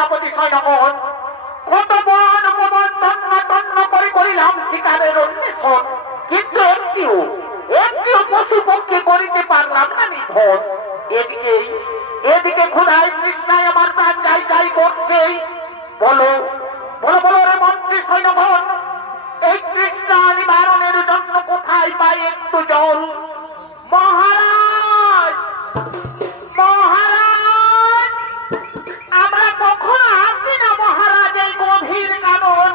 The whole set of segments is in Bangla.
সেনাপতি সৈন্যগণ, কত বন পবন তন্ন তন্ন করে করিলাম শিকারের অন্বেষণ, কিন্তু একটিও পশু পক্ষে করিতে পারলাম না নিধন। এদিকে ক্ষুধায় তৃষ্ণায় আমার প্রাণ যাই যাই করছে। বলো বলো বলো রে মন্ত্রী সৈন্যগণ, এই তৃষ্ণা নিবারণের জন্য কোথায় পাই একটু জল? মহারাজ মহারাজ, আমরা কখনো আসি না মহারাজ এই গভীর কানন,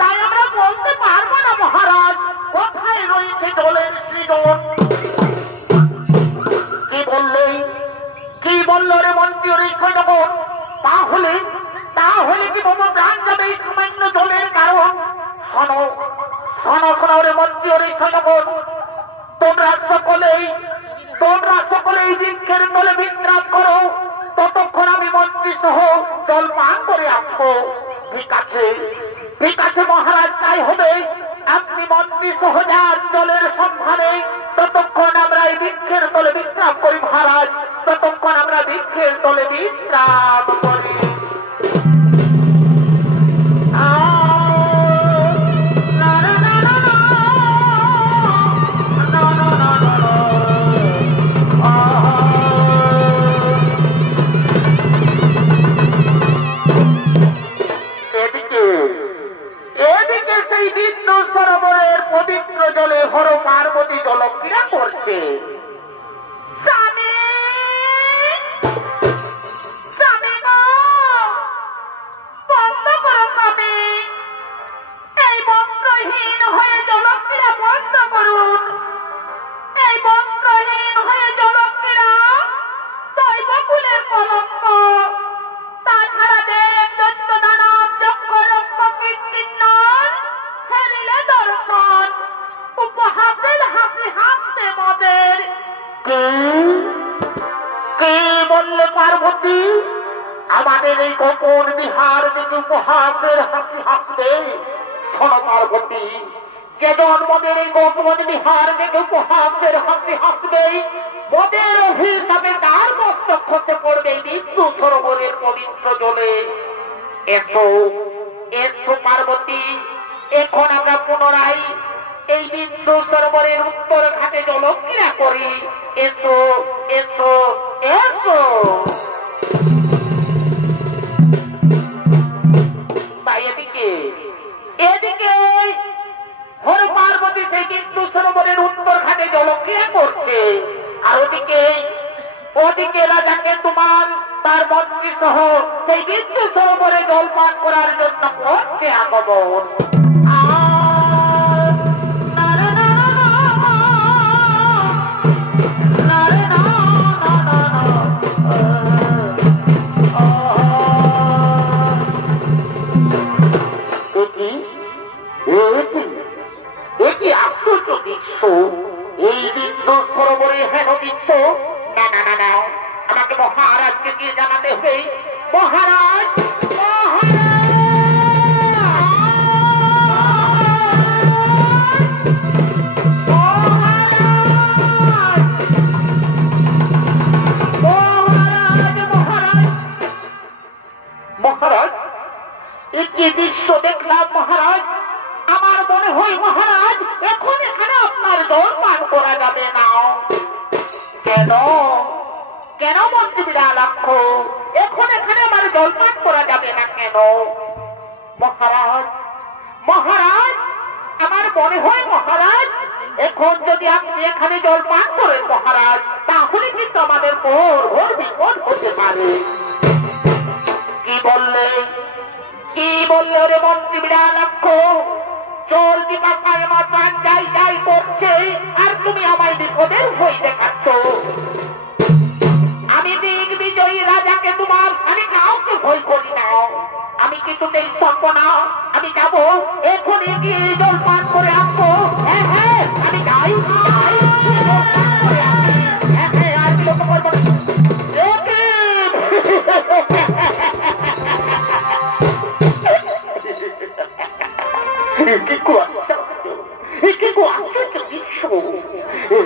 তাই আমরা বলতে পারবো না মহারাজ কোথায় রয়েছে জলের সৃজন। কি বললো রে মন্ত্রী ওর সৈন্যগণ? তাহলে কি বাবা প্রাণ যাবে এই সামান্য জলের কারণ? শোনো শোনো শোনো রে মন্ত্রী ওর সৈন্যগণ, তোমরা সকলেই বৃক্ষের তলে বিশ্রাম করো, ততক্ষণ আমি মন্ত্রী সহ জল পান করে আসবো। ঠিক আছে মহারাজ, তাই হবে। আপনি মন্ত্রী সহ যান জলের সন্ধানে, ততক্ষণ আমরা এই বৃক্ষের তলে বিশ্রাম করি মহারাজ, ততক্ষণ আমরা বৃক্ষের তলে বিশ্রাম করি। এদিকে সেই বিন্দু সরোবরের পবিত্র জলে হর পার্বতী জলক্রিয়া করছে। এই বস্ত্রহীন হয়ে জলক্রিয়া বন্ধ করুন, এই বস্ত্রহীন হয়ে জলক্রিয়া দৈবকুলের কলঙ্ক। তাছাড়া দেব দৈত্য দানব যক্ষ রক্ষ কীর্তিন্নর ফেরিলে দর্শন, উপহাসের হাসি হাসতে মদের। কে বললে পার্বতী আমাদের এই গোপন বিহার দেখে উপহাসের হাসি হাসবে? শোনো পার্বতী, যে জন্মদের এই গোপন বিহার দেখে উপহাসের হাসি হাসবে, মদের অভিশাপে তার মস্তক খসে পড়বে বিন্দু সরোবরের পবিত্র জলে। এসো এসো পার্বতী, এখন আমরা পুনরায় এই বিন্দু সরোবরের উত্তর ঘাটে জলক্রিয়া করি। এসো এসো এসো। এদিকে হর পার্বতী সেই বিন্দু সরোবরের উত্তর ঘাটে জলক্রিয়া করছে, আর ওদিকে রাজাকে তোমার তার মন্ত্রী সহ সেই বিন্দু সরোবরে জল পান করার জন্য করছে আগমন। এটি আশ্চর্য দৃশ্য, এই বিন্দু সরোবরে হেন দৃশ্য। না না না না, আমাকে মহারাজকে গিয়ে জানাতে হবে। মহারাজ মহারাজ, একটি দৃশ্য দেখলাম মহারাজ। আমার মনে হয় মহারাজ এখন এখানে আপনার জল পান করা যাবে না। কেন কেন মন্ত্রী বিড়ালাক্ষ, এখন এখানে আমার জল পান করা যাবে না কেন? মহারাজ মহারাজ, আমার মনে হয় মহারাজ এখন যদি আপনি এখানে জল পান করেন মহারাজ, তাহলে কিন্তু আমাদের ঘোর বিপদ হতে পারে। কি বললে রে মন্ত্রী বিড়ালাক্ষ? জল পিপাসায় আমার প্রাণ যাই যাই করছে, আর তুমি আমায় বিপদের ভয় দেখাচ্ছ। আমি দিগ্বিজয়ী রাজাকে তোমার, আমি কাউকে ভয় করি না, আমি কিছুতেই সরব না। আমি যাবো এখনই গিয়ে জল পান করে আসবো। হ্যাঁ হ্যাঁ, আমি যাই হ্যাঁ হ্যাঁ, আর বিলম্ব করবো না।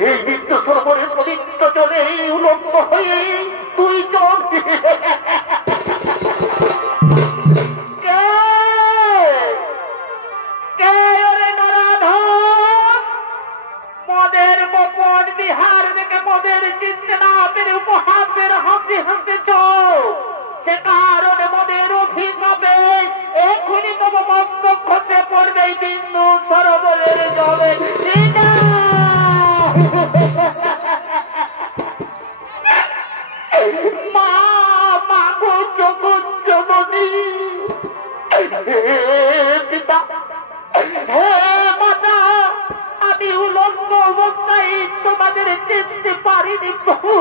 এই নিত্য সরোবরের পবিত্র জলে উলম্ব হয়ে তুই চিনতে পারিনি প্রভু,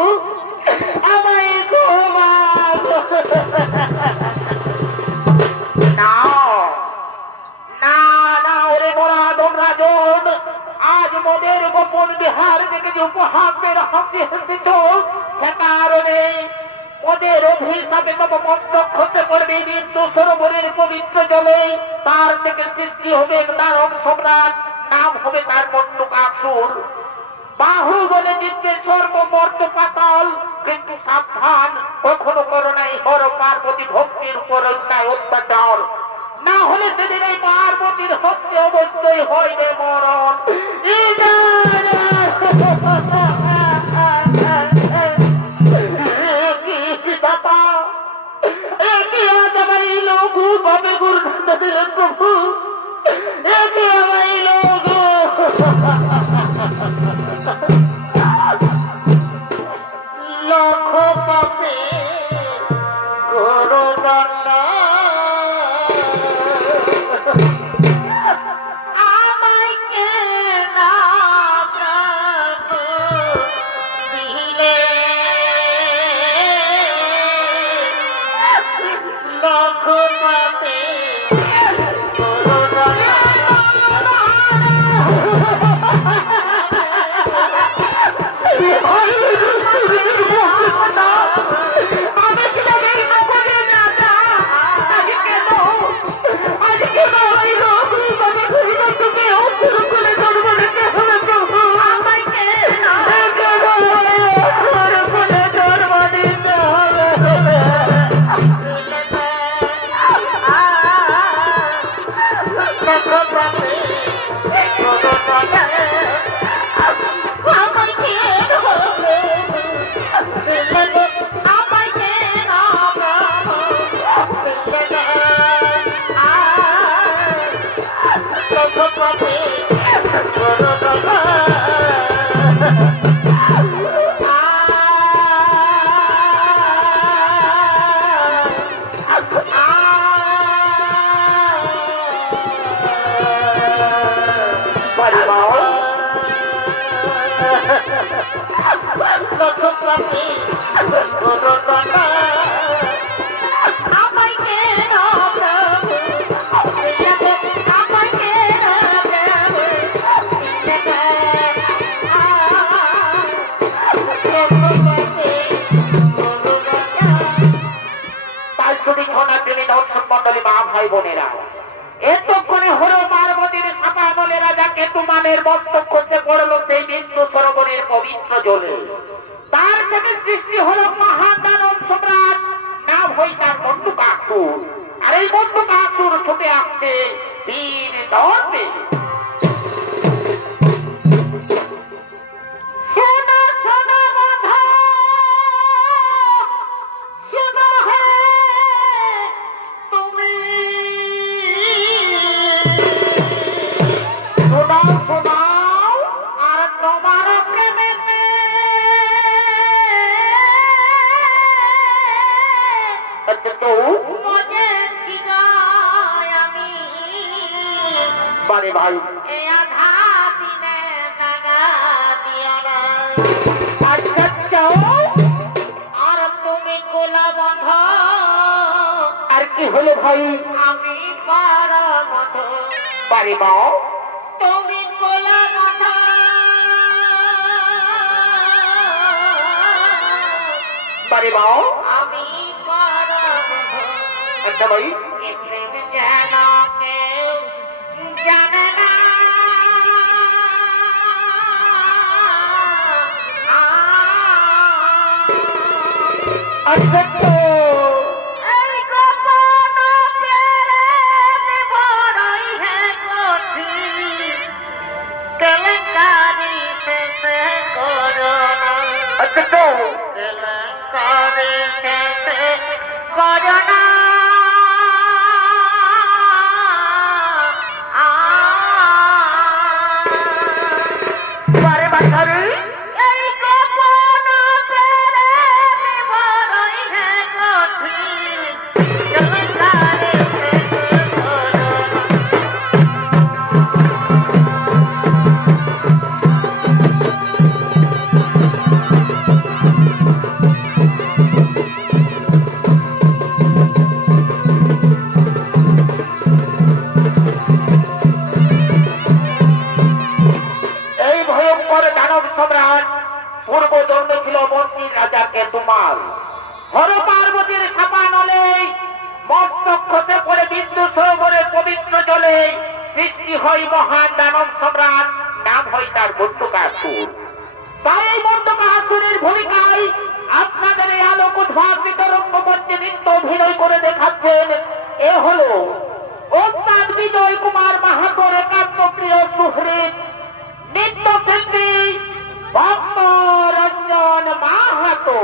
আমায় গো মা গো। না না না ওরে গোরাধন রাজন, আজ মোদের গোপন বিহার থেকে যে উপহাসের হাসি হেসেছ, সে কারণে ওদের অভিশাপে তব মস্তক্ষতে করবে বিন্দু সরোবরের পবিত্র জলে। তার থেকে সৃষ্টি হবে দানব সম্রাট, নাম হবে তার মন্ডুকাসুর। বাহু বলে জিতবে স্বর্গ মর্ত পাতাল, কিন্তু সাবধান কখনো করো নাই হর পার্বতী ভক্তির উপর অন্যায় অত্যাচার, না হলে সেদিন এই পার্বতীর হত্যে অবশ্যই হইবে মরণ। প্রভু লক্ষ পাপে করো দণ্ডা, আমায় কেন দিলে লক্ষ পাপে করো দণ্ডা। মন্ডলী মা ভাই বোনেরা, এতক্ষণে হলো পার্বতীর সাপা বলে রাজা কেতুমানের মস্তক খসে পড়লো সেই বিন্দু সরোবরের পবিত্র জলে। তার থেকে সৃষ্টি হলো মহাদানব সম্রাট, নাম হই তার মন্ডুকাসুর। আর এই মন্ডুকাসুর ছুটে আসছে বীর দর্পে। ভাই আচ্ছা আর তুমি কোলা বন্ধ, আর কি হলো ভাই? আমি পারা বন্ধ। বাড়ি বাও তুমি কোলা বন্ধ, বাড়ি বাও আমি পারা বন্ধ। আচ্ছা ভাই জানা কেউ জানে না, আচ্ছা এই গোপন প্রেমে বড়ই হে কঠিন, কেলেঙ্কারি শেষে করোনা। আচ্ছা কেলেঙ্কারি শেষে করোনা। এই গোপন প্রেমে বড়ই হে গোলমাল। হর পার্বতীর ছাপা নলে মস্তক খসে পড়ে বিন্দু সরোবরের পবিত্র জলে সৃষ্টি হয় মহান দানব সম্রাট, নাম হয় তার মধ্যকাসুর। তাই এই মধ্যকাসুরের ভূমিকায় আপনাদের এই আলোক উদ্ভাসিত রঙ্গমঞ্চে নৃত্য অভিনয় করে দেখাচ্ছেন এ হলো ওস্তাদ বিজয় কুমার মাহাতোর একান্ত প্রিয় সুহৃদ নৃত্যশিল্পী ভক্ত রঞ্জন মাহাতো।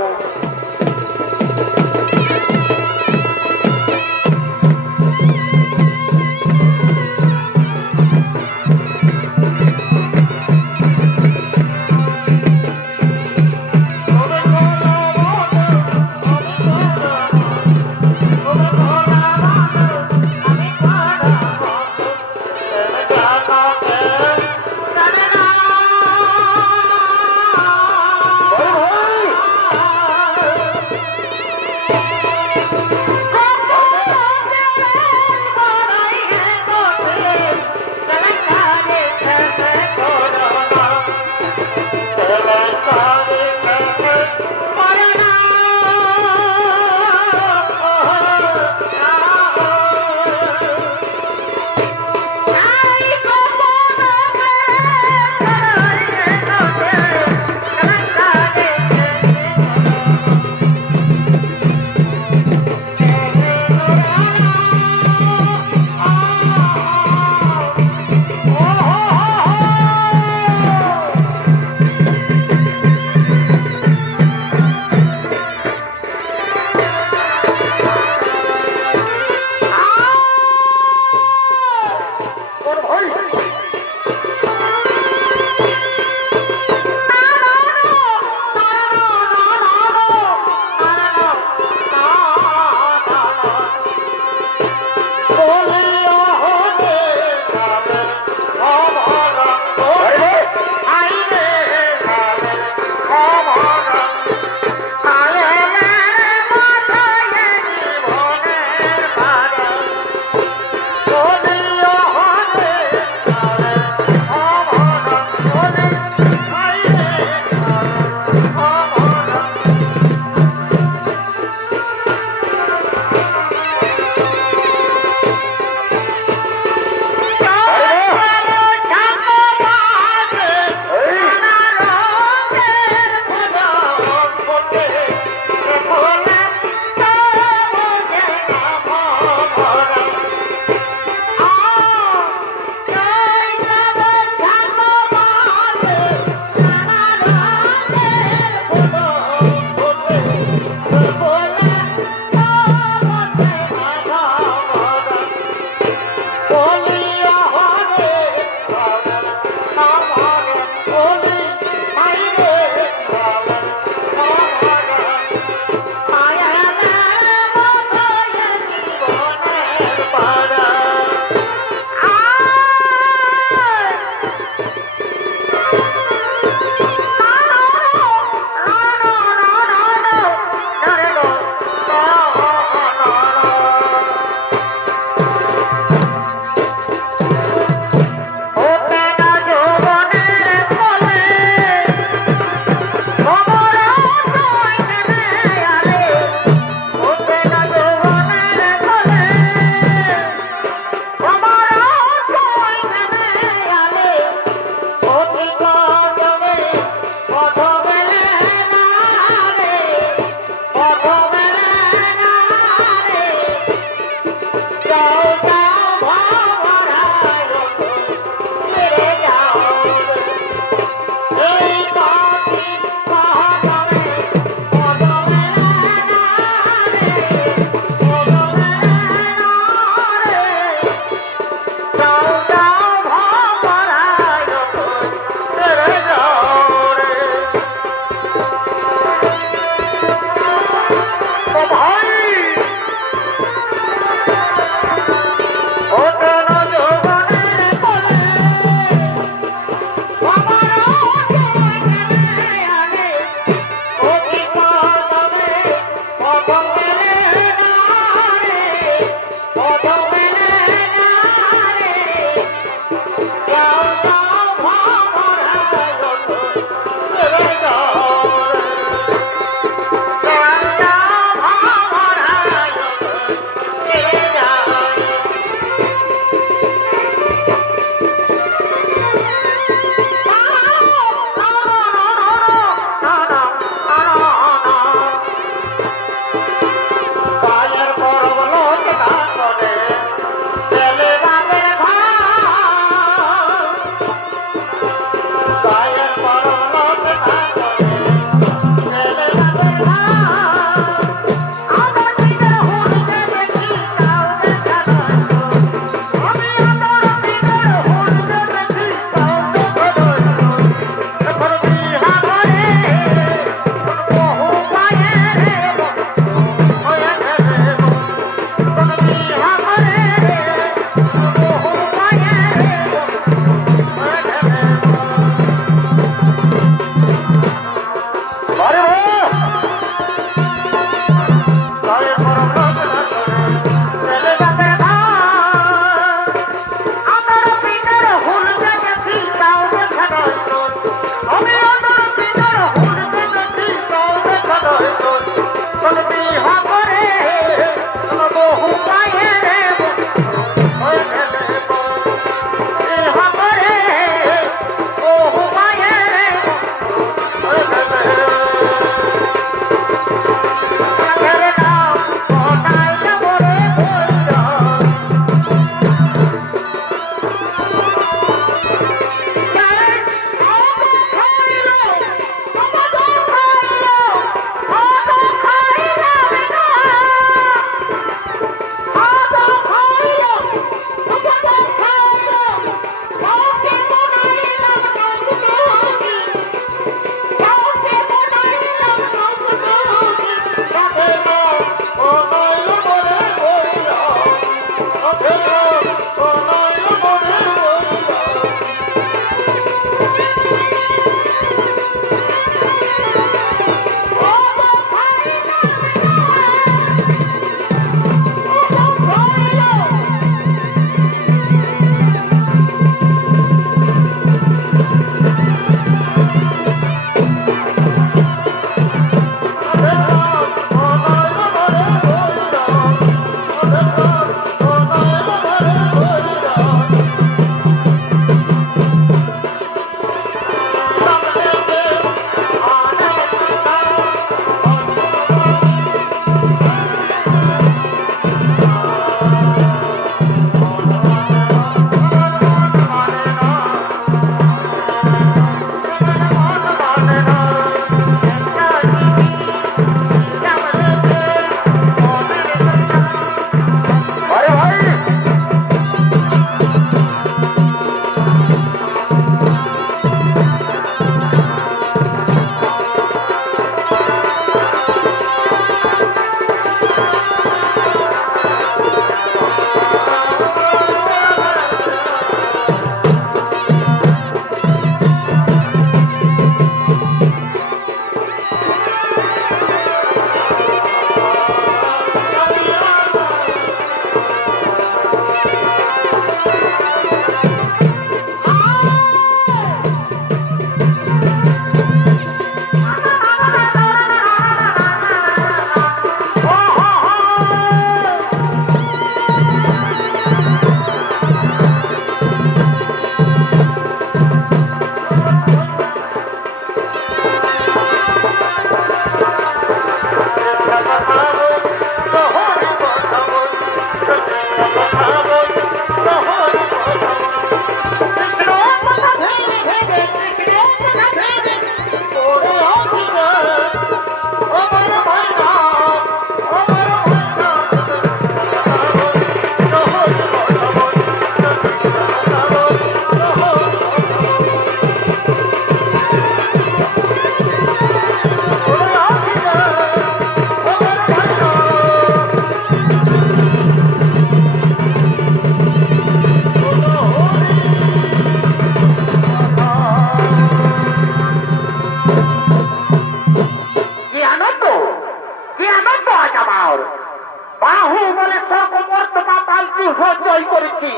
বলছি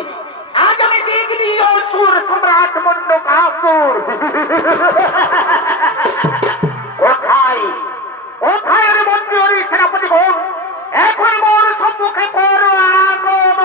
আজ আমি দেখবি অসুর সম্রাট মণ্ডকাসুর কোথায় কোথায় রে মন্ত্রী হরি সেনাপতি গণ এখন মোর সম্মুখে করো আগমন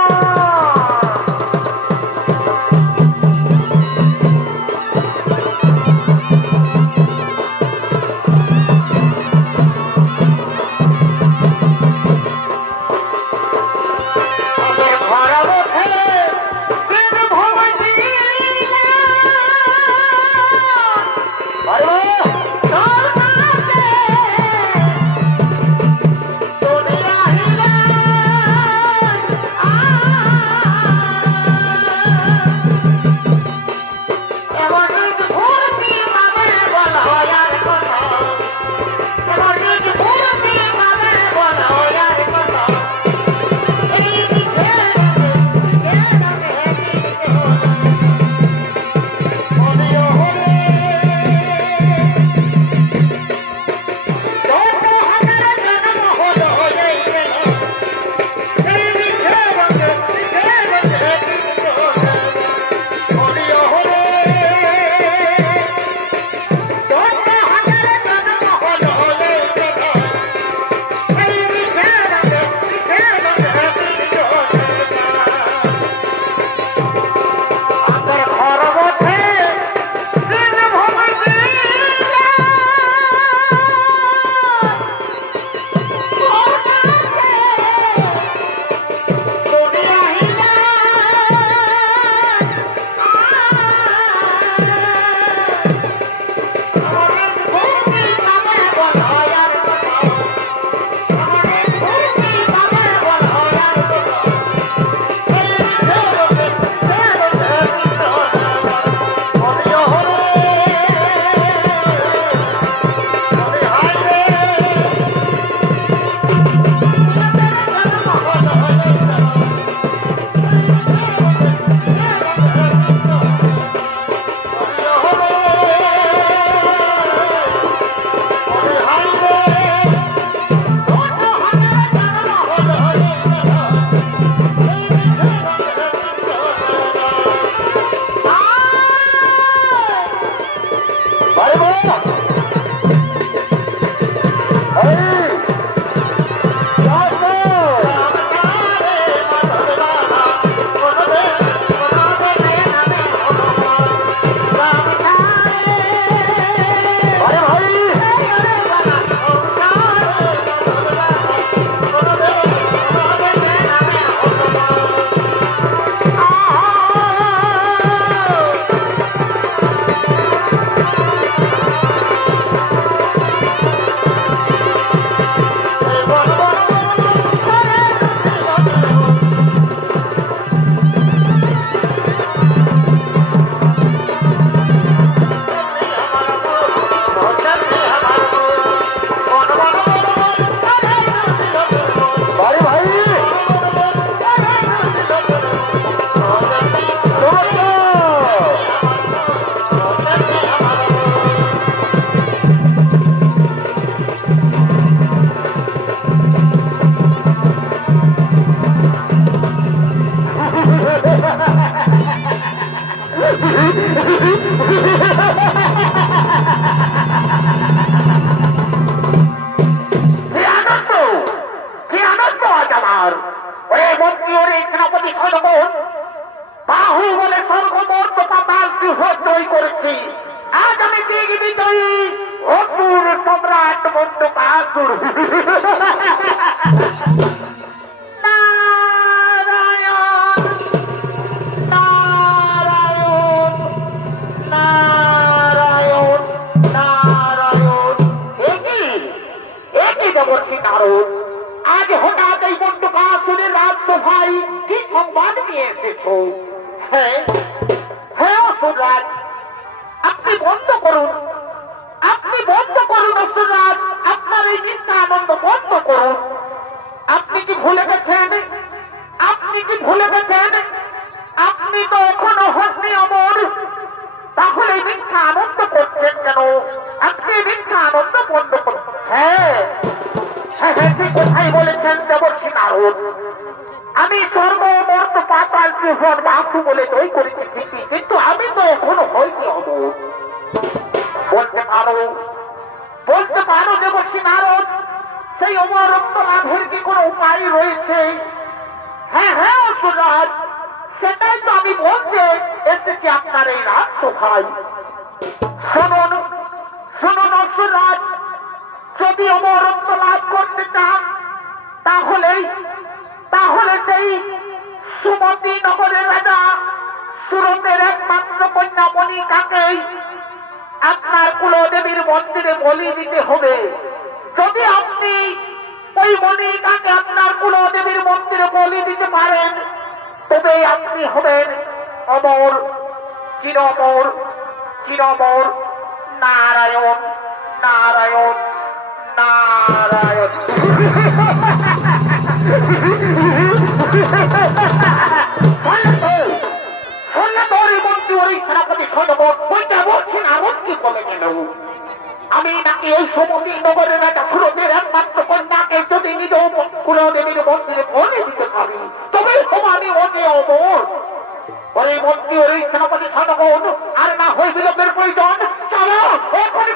आज हठात मण्डकासुरेर राजसभाय की संबाद निये एसेछो असुरराज আপনি বন্ধ করুন असुरराज আপনার এই চিন্তা আনন্দ বন্ধ করুন আপনি কি ভুলে গেছেন আপনি তো এখনো হননি অমর তাহলে মিথ্যা আনন্দ করছেন কেন আপনি মিথ্যা আনন্দ বন্ধ করুন কোথায় বলেছেন দেবর্ষি নারদ আমি সর্বমর্ত পাতাল কৃষ্ণ বাসু বলে তৈ করেছি ঠিকই, কিন্তু আমি তো এখনো হইনি অমর। বলতে পারো দেবশ্রী নারদ, সেই অমরত্ব লাভের কি কোনো উপায় রয়েছে? হ্যাঁ হ্যাঁ অসুররাজ, সেটাই তো আমি বলতে এসেছি আপনার এই রাজসভায়। শুনুন শুনুন অসুররাজ, যদি অমরত্ব লাভ করতে চান তাহলে সেই সুমতি নগরের রাজা সুরতের একমাত্র কন্যা মণিকাকেই আপনার কুলদেবীর মন্দিরে বলি দিতে হবে। যদি আপনি ওই মণিকাকে আপনার কুলদেবীর মন্দিরে বলি দিতে পারেন, তবে আপনি হবেন অমর, চিরমর, চিরমর। নারায়ণ নারায়ণ নারায়ণ। আমি নাকি ওই সমুদ্র নগরের রাজা সুরতের একমাত্র কন্যাকে যদি নিজ কুলদেবীর মন্দিরে বলে দিতে পারি, তবে সমানে অজে অমর। ওই মন্ত্রী ওই সেনাপতি সদগণ, আর না হয়ে বিলম্বের প্রয়োজন। চলো এখনই